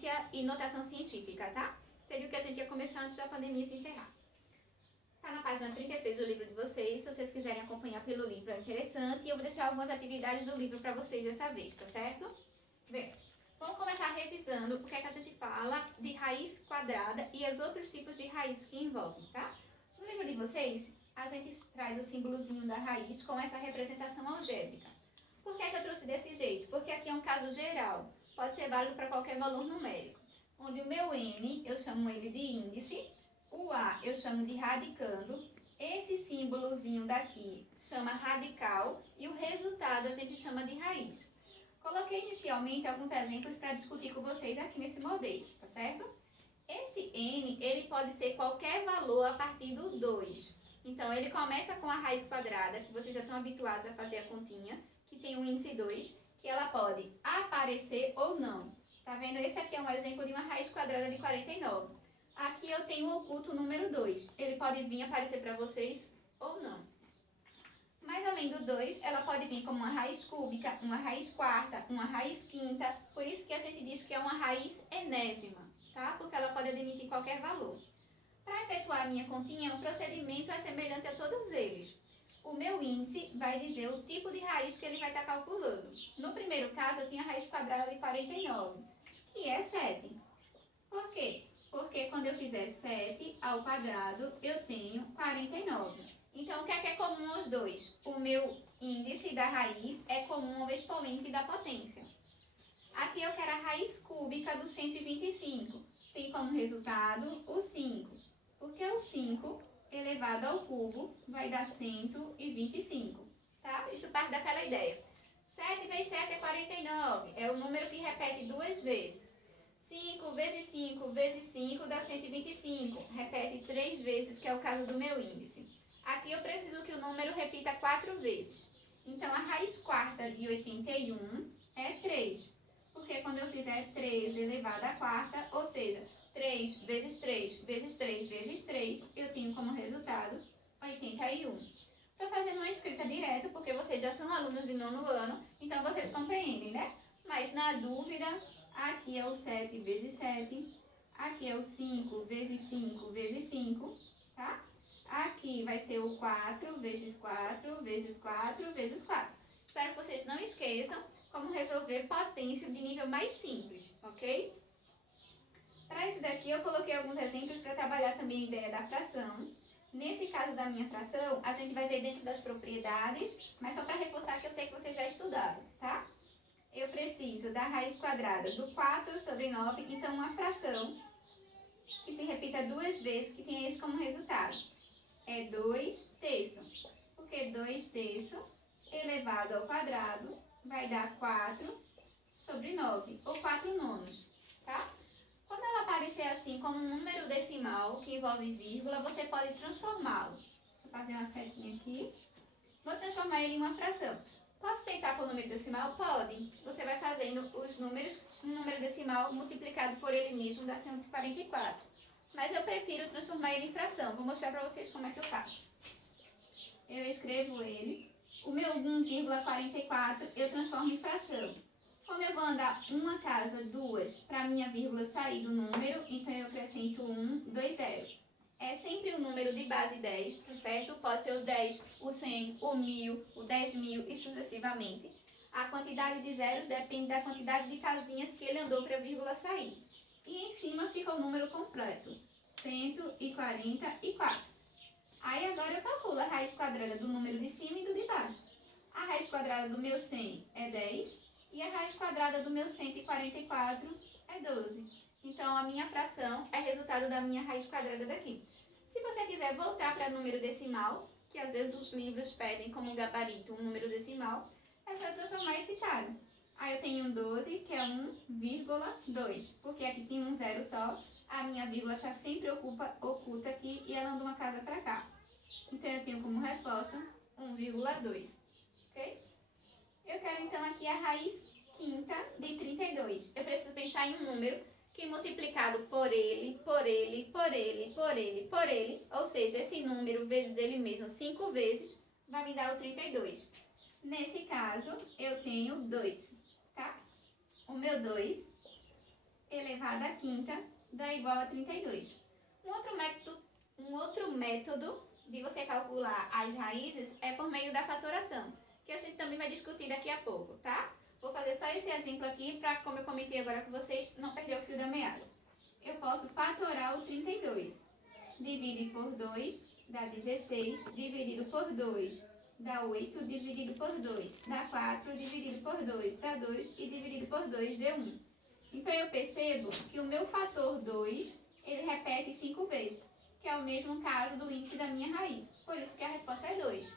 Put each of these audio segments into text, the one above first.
ciência e notação científica, tá? Seria o que a gente ia começar antes da pandemia se encerrar. Tá na página 36 do livro de vocês, se vocês quiserem acompanhar pelo livro é interessante. E eu vou deixar algumas atividades do livro para vocês dessa vez, tá certo? Bem, vamos começar revisando o que é que a gente fala de raiz quadrada e os outros tipos de raiz que envolvem, tá? No livro de vocês, a gente traz o símbolozinho da raiz com essa representação algébrica. Por que é que eu trouxe desse jeito? Porque aqui é um caso geral, pode ser válido para qualquer valor numérico, onde o meu n, eu chamo ele de índice, o a eu chamo de radicando, esse símbolozinho daqui chama radical e o resultado a gente chama de raiz. Coloquei inicialmente alguns exemplos para discutir com vocês aqui nesse modelo, tá certo? Esse n, ele pode ser qualquer valor a partir do 2. Então, ele começa com a raiz quadrada, que vocês já estão habituados a fazer a continha, que tem o índice 2, que ela pode aparecer ou não. Tá vendo? Esse aqui é um exemplo de uma raiz quadrada de 49. Aqui eu tenho o oculto número 2. Ele pode vir aparecer para vocês ou não. Mas além do 2, ela pode vir como uma raiz cúbica, uma raiz quarta, uma raiz quinta. Por isso que a gente diz que é uma raiz enésima, tá? Porque ela pode admitir qualquer valor. Para efetuar a minha continha, o procedimento é semelhante a todos eles. O meu índice vai dizer o tipo de raiz que ele vai estar calculando. No primeiro caso, eu tinha a raiz quadrada de 49, que é 7. Por quê? Porque quando eu fizer 7 ao quadrado, eu tenho 49. Então, o que é comum aos dois? O meu índice da raiz é comum ao expoente da potência. Aqui eu quero a raiz cúbica do 125. Tem como resultado o 5. Porque o 5 elevado ao cubo vai dar 125. Tá? Isso parte daquela ideia. 7 vezes 7 é 49. É o número que repete duas vezes. 5 vezes 5 vezes 5 dá 125. Repete 3 vezes, que é o caso do meu índice. Aqui eu preciso que o número repita 4 vezes. Então, a raiz quarta de 81 é 3. Porque quando eu fizer 3 elevado à quarta, ou seja, 3 vezes 3 vezes 3 vezes 3, eu tenho como resultado 81. Estou fazendo uma escrita direta, porque vocês já são alunos de nono ano, então vocês compreendem, né? Mas na dúvida, aqui é o 7 vezes 7, aqui é o 5 vezes 5 vezes 5, tá? Aqui vai ser o 4 vezes 4 vezes 4 vezes 4. Espero que vocês não esqueçam como resolver potência de nível mais simples, ok? Para esse daqui eu coloquei alguns exemplos para trabalhar também a ideia da fração. Nesse caso da minha fração, a gente vai ver dentro das propriedades, mas só para reforçar que eu sei que vocês já estudaram, tá? Eu preciso da raiz quadrada do 4 sobre 9, então uma fração que se repita duas vezes, que tenha isso como resultado. É 2 terços, porque 2 terços elevado ao quadrado vai dar 4 sobre 9, ou 4 nonos, tá? Quando ela aparecer assim como um número decimal que envolve vírgula, você pode transformá-lo. Deixa eu fazer uma setinha aqui. Vou transformar ele em uma fração. Posso tentar por número decimal? Pode. Você vai fazendo os números, um número decimal multiplicado por ele mesmo dá 144. Mas eu prefiro transformar ele em fração. Vou mostrar para vocês como é que eu faço. Eu escrevo ele. O meu 1,44 eu transformo em fração. Como eu vou andar uma casa, duas, para a minha vírgula sair do número, então eu acrescento 1, 2, 0. É sempre o número de base 10, tá certo? Pode ser o 10, o 100, o 1000, o 10.000 e sucessivamente. A quantidade de zeros depende da quantidade de casinhas que ele andou para a vírgula sair. E em cima fica o número completo, 144. Aí agora eu calculo a raiz quadrada do número de cima e do de baixo. A raiz quadrada do meu 100 é 10 e a raiz quadrada do meu 144 é 12. Então, a minha fração é resultado da minha raiz quadrada daqui. Se você quiser voltar para número decimal, que às vezes os livros pedem como gabarito um número decimal, é só transformar esse cara. Aí eu tenho um 12, que é 1,2, porque aqui tem um zero só, a minha vírgula está sempre oculta aqui e ela anda uma casa para cá. Então, eu tenho como resposta 1,2, ok? Eu quero então aqui a raiz quinta de 32. Eu preciso pensar em um número que multiplicado por ele, por ele, por ele, por ele, por ele, ou seja, esse número vezes ele mesmo 5 vezes, vai me dar o 32. Nesse caso, eu tenho 2, tá? O meu 2 elevado à quinta dá igual a 32. Um outro método de você calcular as raízes é por meio da fatoração, que a gente também vai discutir daqui a pouco, tá? Vou fazer só esse exemplo aqui para, como eu comentei agora com vocês, não perder o fio da meada. Eu posso fatorar o 32. Dividir por 2 dá 16, dividido por 2 dá 8, dividido por 2 dá 4, dividido por 2 dá 2 e dividido por 2 deu 1. Então eu percebo que o meu fator 2, ele repete 5 vezes, que é o mesmo caso do índice da minha raiz. Por isso que a resposta é 2,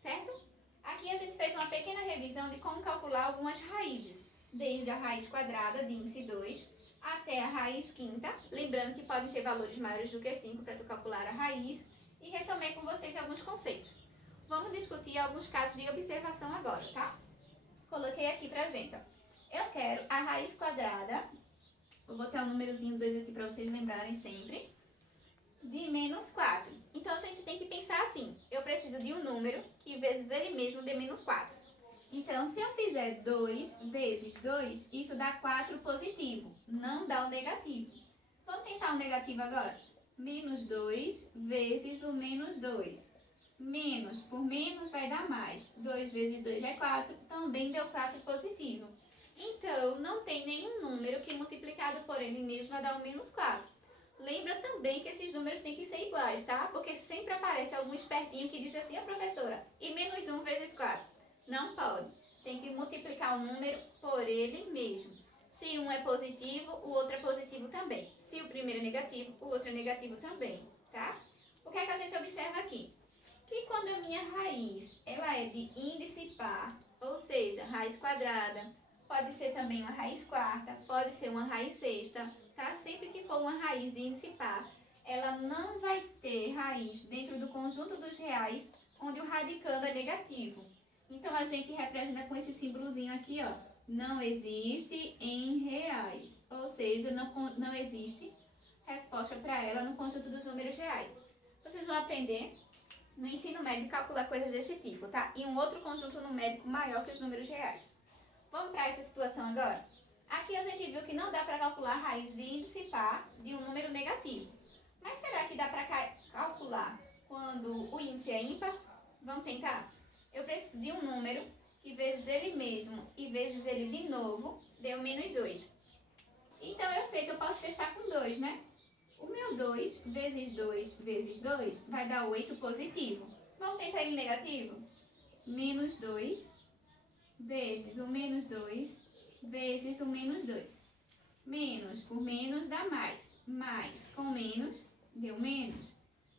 certo? Aqui a gente fez uma pequena revisão de como calcular algumas raízes, desde a raiz quadrada de índice 2 até a raiz quinta, lembrando que podem ter valores maiores do que 5 para tu calcular a raiz, e retomei com vocês alguns conceitos. Vamos discutir alguns casos de observação agora, tá? Coloquei aqui pra gente, ó. Eu quero a raiz quadrada, vou botar o númerozinho 2 aqui para vocês lembrarem sempre, de menos 4. Então, a gente tem que pensar assim, eu preciso de um número que vezes ele mesmo dê menos 4. Então, se eu fizer 2 vezes 2, isso dá 4 positivo, não dá o negativo. Vamos tentar o negativo agora? Menos 2 vezes o menos 2. Menos por menos vai dar mais. 2 vezes 2 é 4, também deu 4 positivo. Então, não tem nenhum número que multiplicado por ele mesmo vai dar o menos 4. Lembra também que esses números têm que ser iguais, tá? Porque sempre aparece algum espertinho que diz assim, professora, e menos 1 vezes 4. Não pode. Tem que multiplicar o número por ele mesmo. Se um é positivo, o outro é positivo também. Se o primeiro é negativo, o outro é negativo também, tá? O que é que a gente observa aqui? Que quando a minha raiz ela é de índice par, ou seja, raiz quadrada, pode ser também uma raiz quarta, pode ser uma raiz sexta, tá? Sempre que for uma raiz de índice par, ela não vai ter raiz dentro do conjunto dos reais, onde o radicando é negativo. Então, a gente representa com esse símbolozinho aqui, ó. Não existe em reais, ou seja, não existe resposta para ela no conjunto dos números reais. Vocês vão aprender no ensino médio calcular coisas desse tipo, tá? E um outro conjunto numérico maior que os números reais. Vamos para essa situação agora? Aqui a gente viu que não dá para calcular a raiz de índice par de um número negativo. Mas será que dá para calcular quando o índice é ímpar? Vamos tentar? Eu preciso de um número que vezes ele mesmo e vezes ele de novo deu menos 8. Então eu sei que eu posso fechar com 2, né? O meu 2 vezes 2 vezes 2 vai dar 8 positivo. Vamos tentar ele negativo? Menos 2 vezes o menos 2 vezes o menos 2. Menos por menos dá mais. Mais com menos deu menos.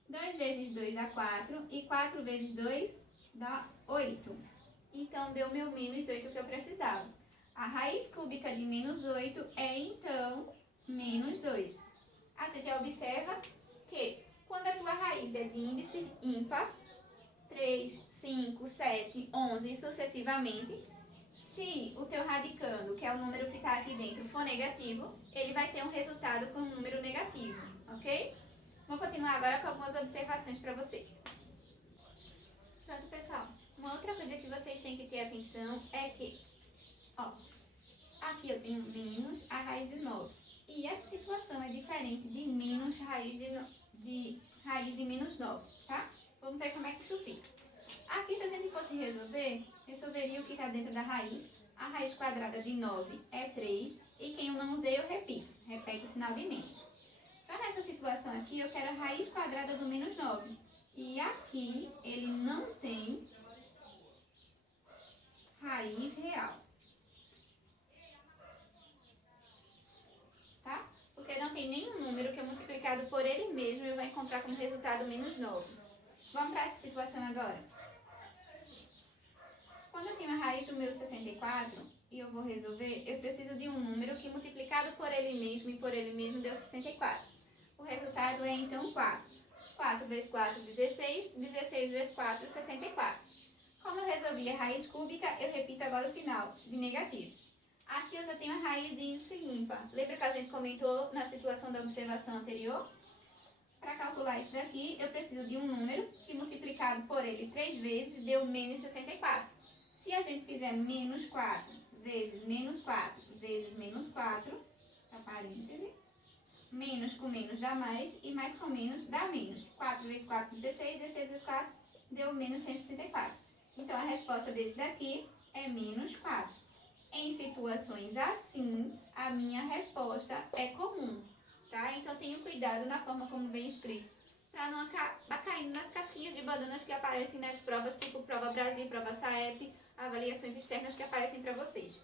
2 vezes 2 dá 4 e 4 vezes 2 dá 8. Então, deu meu menos 8 que eu precisava. A raiz cúbica de menos 8 é, então, menos 2. A gente observa que quando a tua raiz é de índice ímpar, 3, 5, 7, 11 e sucessivamente, se o teu radicando, que é o número que está aqui dentro, for negativo, ele vai ter um resultado com um número negativo, ok? Vou continuar agora com algumas observações para vocês. Pronto, pessoal. Uma outra coisa que vocês têm que ter atenção é que, ó, aqui eu tenho menos a raiz de 9. E essa situação é diferente de menos raiz de menos 9, tá? Vamos ver como é que isso fica. Aqui, se a gente fosse resolveria o que está dentro da raiz. A raiz quadrada de 9 é 3. E quem eu não usei, eu repito. Repete o sinal de menos. Já nessa situação aqui, eu quero a raiz quadrada do menos 9. E aqui, ele não tem raiz real. Tá? Porque não tem nenhum número que é multiplicado por ele mesmo eu vou encontrar como resultado menos 9. Vamos para essa situação agora? Quando eu tenho a raiz do meu 64 e eu vou resolver, eu preciso de um número que multiplicado por ele mesmo e por ele mesmo deu 64. O resultado é então 4. 4 vezes 4, 16. 16 vezes 4, 64. Como eu resolvi a raiz cúbica, eu repito agora o sinal de negativo. Aqui eu já tenho a raiz de índice ímpar. Lembra que a gente comentou na situação da observação anterior? Para calcular isso daqui, eu preciso de um número que multiplicado por ele 3 vezes deu menos 64. Se a gente fizer menos 4 vezes menos 4 vezes menos 4, parêntese, menos com menos dá mais e mais com menos dá menos. 4 vezes 4, 16, 16 vezes 4 deu menos 164. Então, a resposta desse daqui é menos 4. Em situações assim, a minha resposta é comum, tá? Então, tenha cuidado na forma como vem escrito, para não acabar caindo nas casquinhas de bananas que aparecem nas provas, tipo Prova Brasil, Prova SAEP, avaliações externas que aparecem para vocês.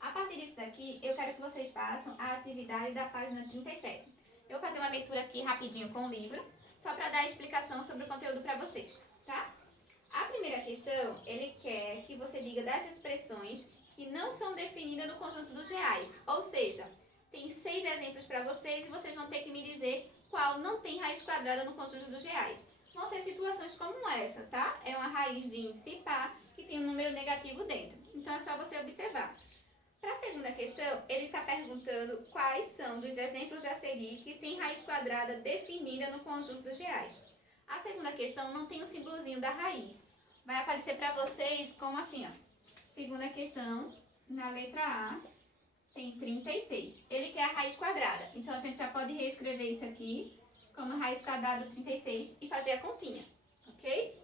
A partir disso daqui, eu quero que vocês façam a atividade da página 37. Eu vou fazer uma leitura aqui rapidinho com o livro, só para dar a explicação sobre o conteúdo para vocês, tá? A primeira questão, ele quer que você diga das expressões que não são definidas no conjunto dos reais. Ou seja, tem 6 exemplos para vocês e vocês vão ter que me dizer qual não tem raiz quadrada no conjunto dos reais. Vão ser situações como essa, tá? É uma raiz de índice par que tem um número negativo dentro. Então, é só você observar. Para a segunda questão, ele está perguntando quais são dos exemplos a seguir que tem raiz quadrada definida no conjunto dos reais. A segunda questão não tem o símbolozinho da raiz. Vai aparecer para vocês como assim, ó. Segunda questão, na letra A, tem 36. Ele quer a raiz quadrada. Então, a gente já pode reescrever isso aqui como raiz quadrada do 36 e fazer a continha, ok?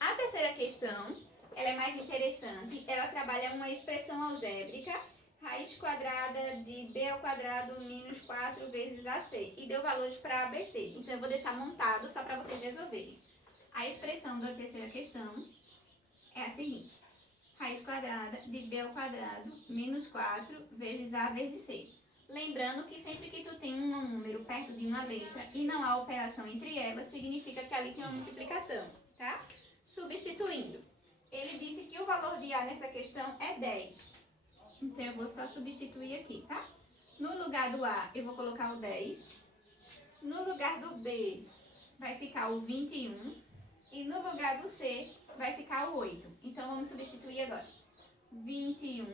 A terceira questão, ela é mais interessante. Ela trabalha uma expressão algébrica, raiz quadrada de b ao quadrado menos 4 vezes ac. E deu valores para ABC. Então, eu vou deixar montado só para vocês resolverem. A expressão da terceira questão é a seguinte. Raiz quadrada de b ao quadrado menos 4 vezes a vezes c. Lembrando que sempre que tu tem um número perto de uma letra e não há operação entre elas, significa que ali tem uma multiplicação, tá? Substituindo. Ele disse que o valor de A nessa questão é 10. Então, eu vou só substituir aqui, tá? No lugar do A, eu vou colocar o 10. No lugar do B, vai ficar o 21. E no lugar do C, vai ficar o 8. Então, vamos substituir agora. 21,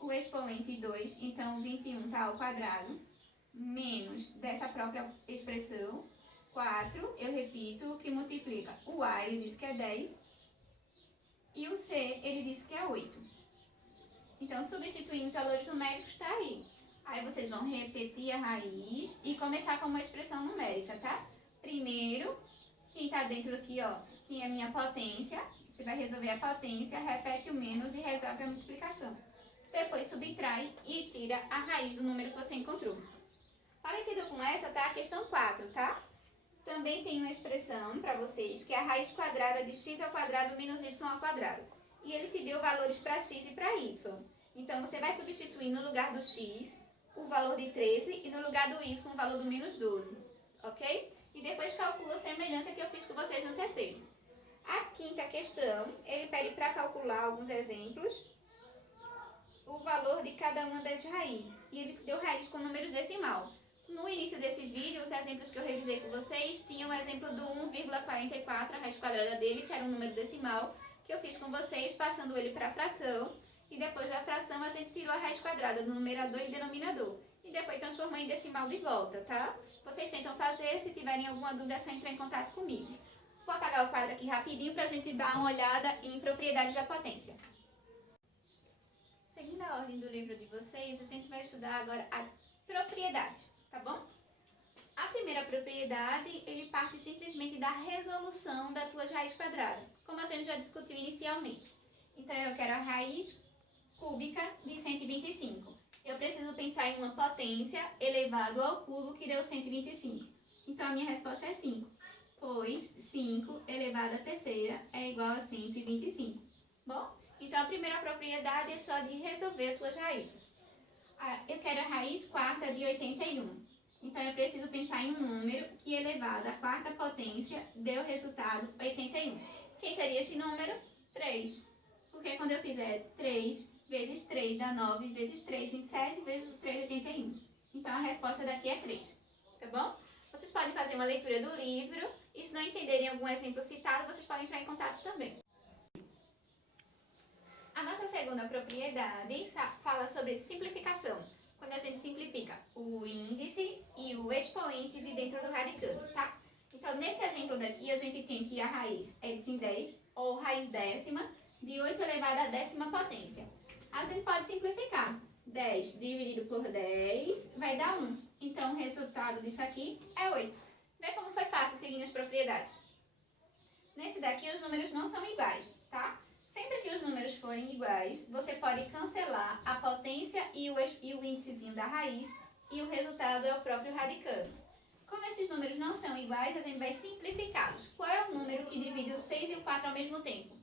o expoente 2, então 21 está ao quadrado, menos dessa própria expressão, 4, eu repito, o que multiplica. O A, ele diz que é 10, e o C, ele diz que é 8. Então, substituindo os valores numéricos, está aí. Aí, vocês vão repetir a raiz e começar com uma expressão numérica, tá? Primeiro, quem está dentro aqui, ó, tem a minha potência. Você vai resolver a potência, repete o menos e resolve a multiplicação. Depois subtrai e tira a raiz do número que você encontrou. Parecido com essa, tá? A questão 4, tá? Também tem uma expressão para vocês, que é a raiz quadrada de x ao quadrado menos y ao quadrado. E ele te deu valores para x e para y. Então, você vai substituir no lugar do x o valor de 13 e no lugar do y o valor do menos 12, ok? E depois calcula semelhante a que eu fiz com vocês no terceiro. A quinta questão, ele pede para calcular alguns exemplos, o valor de cada uma das raízes. E ele deu raiz com números decimal. No início desse vídeo, os exemplos que eu revisei com vocês tinham o exemplo do 1,44, a raiz quadrada dele, que era um número decimal, que eu fiz com vocês, passando ele para a fração. E depois da fração, a gente tirou a raiz quadrada do numerador e denominador. E depois transformou em decimal de volta, tá? Vocês tentam fazer, se tiverem alguma dúvida, é só entrar em contato comigo. Vou apagar o quadro aqui rapidinho para a gente dar uma olhada em propriedades da potência. Seguindo a ordem do livro de vocês, a gente vai estudar agora as propriedades, tá bom? A primeira propriedade, ele parte simplesmente da resolução da tua raiz quadrada, como a gente já discutiu inicialmente. Então, eu quero a raiz cúbica de 125. Eu preciso pensar em uma potência elevado ao cubo, que deu 125. Então, a minha resposta é 5, pois 5 elevado à terceira é igual a 125. Bom, então a primeira propriedade é só de resolver as tuas raízes. Eu quero a raiz quarta de 81. Então, eu preciso pensar em um número que elevado à quarta potência deu o resultado 81. Quem seria esse número? 3. Porque quando eu fizer 3 vezes 3 dá 9, vezes 3, 27, vezes 3, 81. Então, a resposta daqui é 3, tá bom? Vocês podem fazer uma leitura do livro e se não entenderem algum exemplo citado, vocês podem entrar em contato também. A nossa segunda propriedade fala sobre simplificação. Quando a gente simplifica o índice e o expoente de dentro do radicando, tá? Então, nesse exemplo daqui, a gente tem que a raiz é de 10, ou raiz décima, de 8 elevado à décima potência. A gente pode simplificar. 10 dividido por 10 vai dar 1. Então, o resultado disso aqui é 8. Vê como foi fácil seguindo as propriedades. Nesse daqui, os números não são iguais, tá? Sempre que os números forem iguais, você pode cancelar a potência e o índicezinho da raiz e o resultado é o próprio radicando. Como esses números não são iguais, a gente vai simplificá-los. Qual é o número que divide o 6 e o 4 ao mesmo tempo?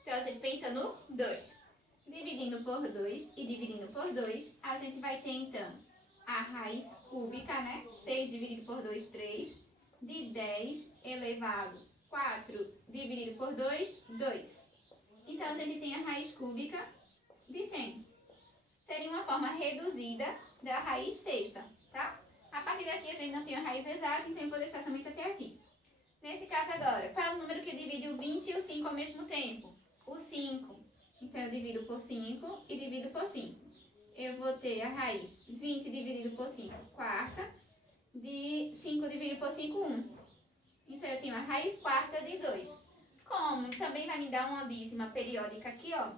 Então, a gente pensa no 2. Dividindo por 2 e dividindo por 2, a gente vai ter, então, a raiz cúbica, né? 6 dividido por 2, 3. De 10 elevado 4 dividido por 2, 2. Então, a gente tem a raiz cúbica de 100. Seria uma forma reduzida da raiz sexta, tá? A partir daqui, a gente não tem a raiz exata, então eu vou deixar somente até aqui. Nesse caso agora, qual é o número que divide o 20 e o 5 ao mesmo tempo? O 5. Então, eu divido por 5 e divido por 5. Eu vou ter a raiz 20 dividido por 5, quarta. De 5 dividido por 5, 1. Então, eu tenho a raiz quarta de 2. Como também vai me dar uma dízima periódica aqui, ó.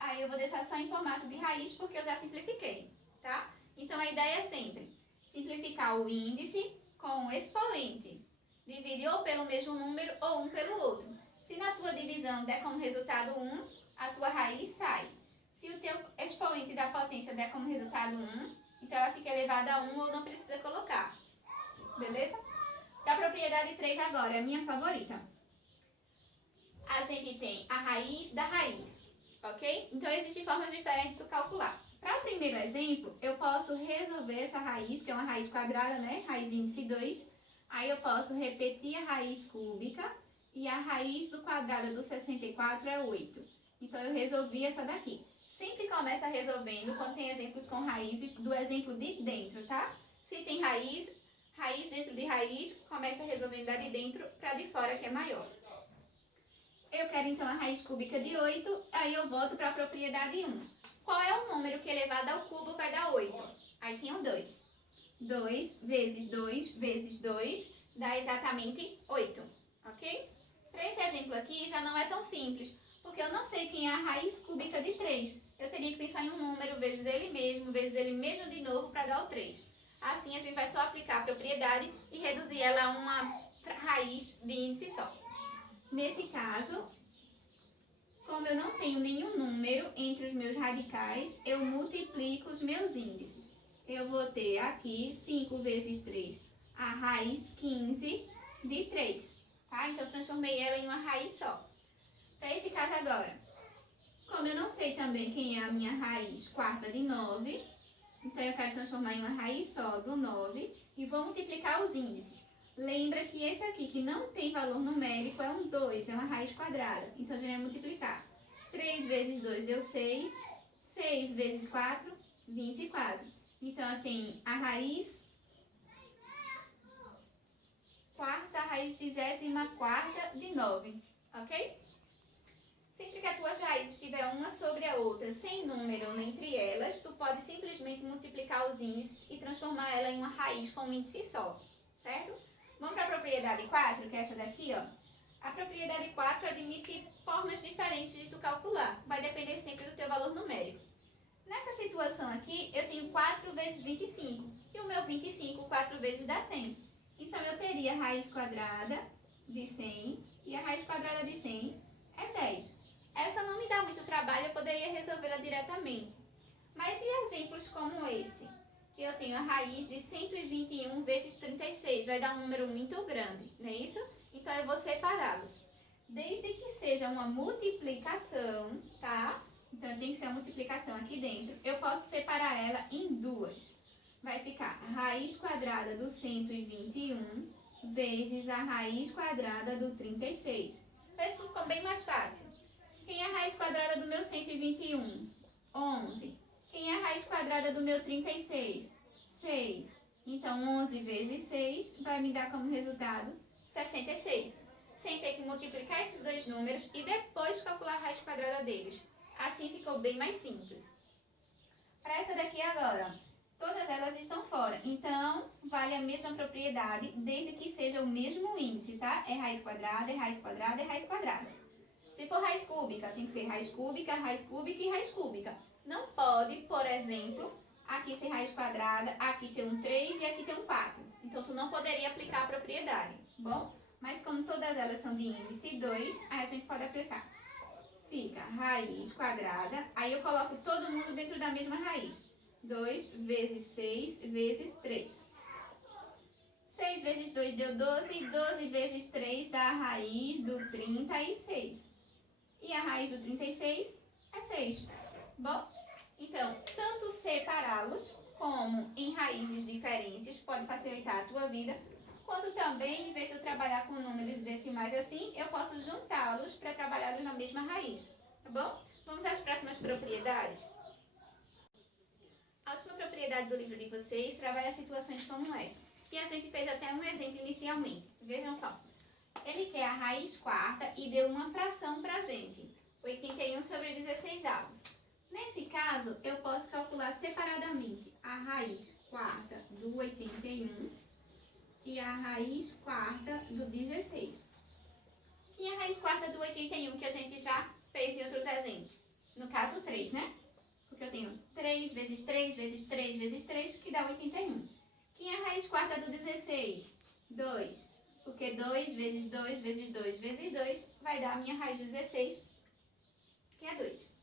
Aí, eu vou deixar só em formato de raiz, porque eu já simplifiquei, tá? Então, a ideia é sempre simplificar o índice com o expoente. Divide ou pelo mesmo número ou um pelo outro. Se na tua divisão der como resultado 1, a tua raiz sai. Se o teu expoente da potência der como resultado 1, então ela fica elevada a 1 ou não precisa colocar. Beleza? Para a propriedade 3 agora, é a minha favorita. A gente tem a raiz da raiz, ok? Então existem formas diferentes de calcular. Para o primeiro exemplo, eu posso resolver essa raiz, que é uma raiz quadrada, né? Raiz de índice 2. Aí eu posso repetir a raiz cúbica e a raiz do quadrado do 64 é 8. Então eu resolvi essa daqui. Sempre começa resolvendo quando tem exemplos com raízes do exemplo de dentro, tá? Se tem raiz dentro de raiz, começa resolvendo da de dentro para de fora, que é maior. Eu quero então a raiz cúbica de 8, aí eu volto para a propriedade 1. Qual é o número que elevado ao cubo vai dar 8? Aí tem o 2. 2 vezes 2 vezes 2 dá exatamente 8, ok? Para esse exemplo aqui já não é tão simples, porque eu não sei quem é a raiz cúbica de 3. Eu teria que pensar em um número vezes ele mesmo de novo para dar o 3. Assim, a gente vai só aplicar a propriedade e reduzir ela a uma raiz de índice só. Nesse caso, como eu não tenho nenhum número entre os meus radicais, eu multiplico os meus índices. Eu vou ter aqui 5 vezes 3, a raiz 15 de 3. Tá? Então, eu transformei ela em uma raiz só. Para esse caso agora, como eu não sei também quem é a minha raiz quarta de 9, então eu quero transformar em uma raiz só do 9 e vou multiplicar os índices. Lembra que esse aqui, que não tem valor numérico, é um 2, é uma raiz quadrada. Então, a gente vai multiplicar. 3 vezes 2 deu 6, 6 vezes 4, 24. Então, eu tenho a raiz quarta, a raiz 24ª de 9, ok? Sempre que as tuas raízes estiver uma sobre a outra, sem número entre elas, tu pode simplesmente multiplicar os índices e transformar ela em uma raiz com um índice só, certo? Vamos para a propriedade 4, que é essa daqui, ó. A propriedade 4 admite formas diferentes de tu calcular. Vai depender sempre do teu valor numérico. Nessa situação aqui, eu tenho 4 vezes 25. E o meu 25, 4 vezes dá 100. Então, eu teria a raiz quadrada de 100. E a raiz quadrada de 100 é 10. Essa não me dá muito trabalho, eu poderia resolvê-la diretamente. Mas e exemplos como esse? Que eu tenho a raiz de 121 vezes 36. Vai dar um número muito grande, não é isso? Então, eu vou separá-los. Desde que seja uma multiplicação, tá? Então, tem que ser uma multiplicação aqui dentro. Eu posso separar ela em duas. Vai ficar a raiz quadrada do 121 vezes a raiz quadrada do 36. Parece que ficou bem mais fácil. Quem é a raiz quadrada do meu 121? 11. Quem é a raiz quadrada do meu 36? 6. Então, 11 vezes 6 vai me dar como resultado 66. Sem ter que multiplicar esses dois números e depois calcular a raiz quadrada deles. Assim ficou bem mais simples. Para essa daqui agora, todas elas estão fora. Então, vale a mesma propriedade, desde que seja o mesmo índice, tá? É raiz quadrada, é raiz quadrada, é raiz quadrada. Se for raiz cúbica, tem que ser raiz cúbica e raiz cúbica. Não pode, por exemplo, aqui ser raiz quadrada, aqui ter um 3 e aqui ter um 4. Então, tu não poderia aplicar a propriedade, bom? Mas como todas elas são de índice 2, aí a gente pode aplicar. Fica raiz quadrada, aí eu coloco todo mundo dentro da mesma raiz. 2 vezes 6 vezes 3. 6 vezes 2 deu 12, 12 vezes 3 dá a raiz do 36. E a raiz do 36 é 6. Bom, então, tanto separá-los como em raízes diferentes pode facilitar a tua vida, quanto também, em vez de eu trabalhar com números decimais assim, eu posso juntá-los para trabalhá-los na mesma raiz, tá bom? Vamos às próximas propriedades? A última propriedade do livro de vocês trabalha situações como essa, e a gente fez até um exemplo inicialmente. Vejam só, ele quer a raiz quarta e deu uma fração para a gente, 81 sobre 16 avos. Nesse caso, eu posso calcular separadamente a raiz quarta do 81 e a raiz quarta do 16. E a raiz quarta do 81 que a gente já fez em outros exemplos. No caso, 3, né? Porque eu tenho 3 vezes 3 vezes 3 vezes 3, que dá 81. E a raiz quarta do 16? 2. Porque 2 vezes 2 vezes 2 vezes 2 vai dar a minha raiz 16, que é 2.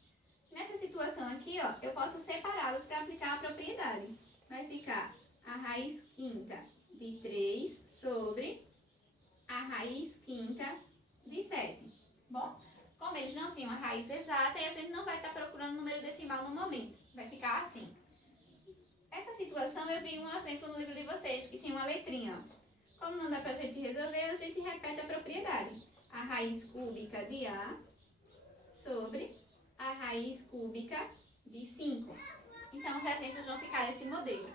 Nessa situação aqui, ó, eu posso separá-los para aplicar a propriedade. Vai ficar a raiz quinta de 3 sobre a raiz quinta de 7. Bom, como eles não têm uma raiz exata, a gente não vai estar procurando número decimal no momento. Vai ficar assim. Essa situação eu vi um exemplo no livro de vocês, que tem uma letrinha. Como não dá para a gente resolver, a gente repete a propriedade. A raiz cúbica de A sobre a raiz cúbica de 5. Então, os exemplos vão ficar nesse modelo.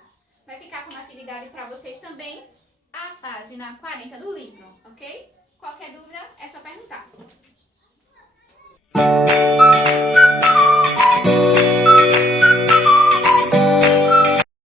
Vai ficar como atividade para vocês também a página 40 do livro, ok? Qualquer dúvida é só perguntar.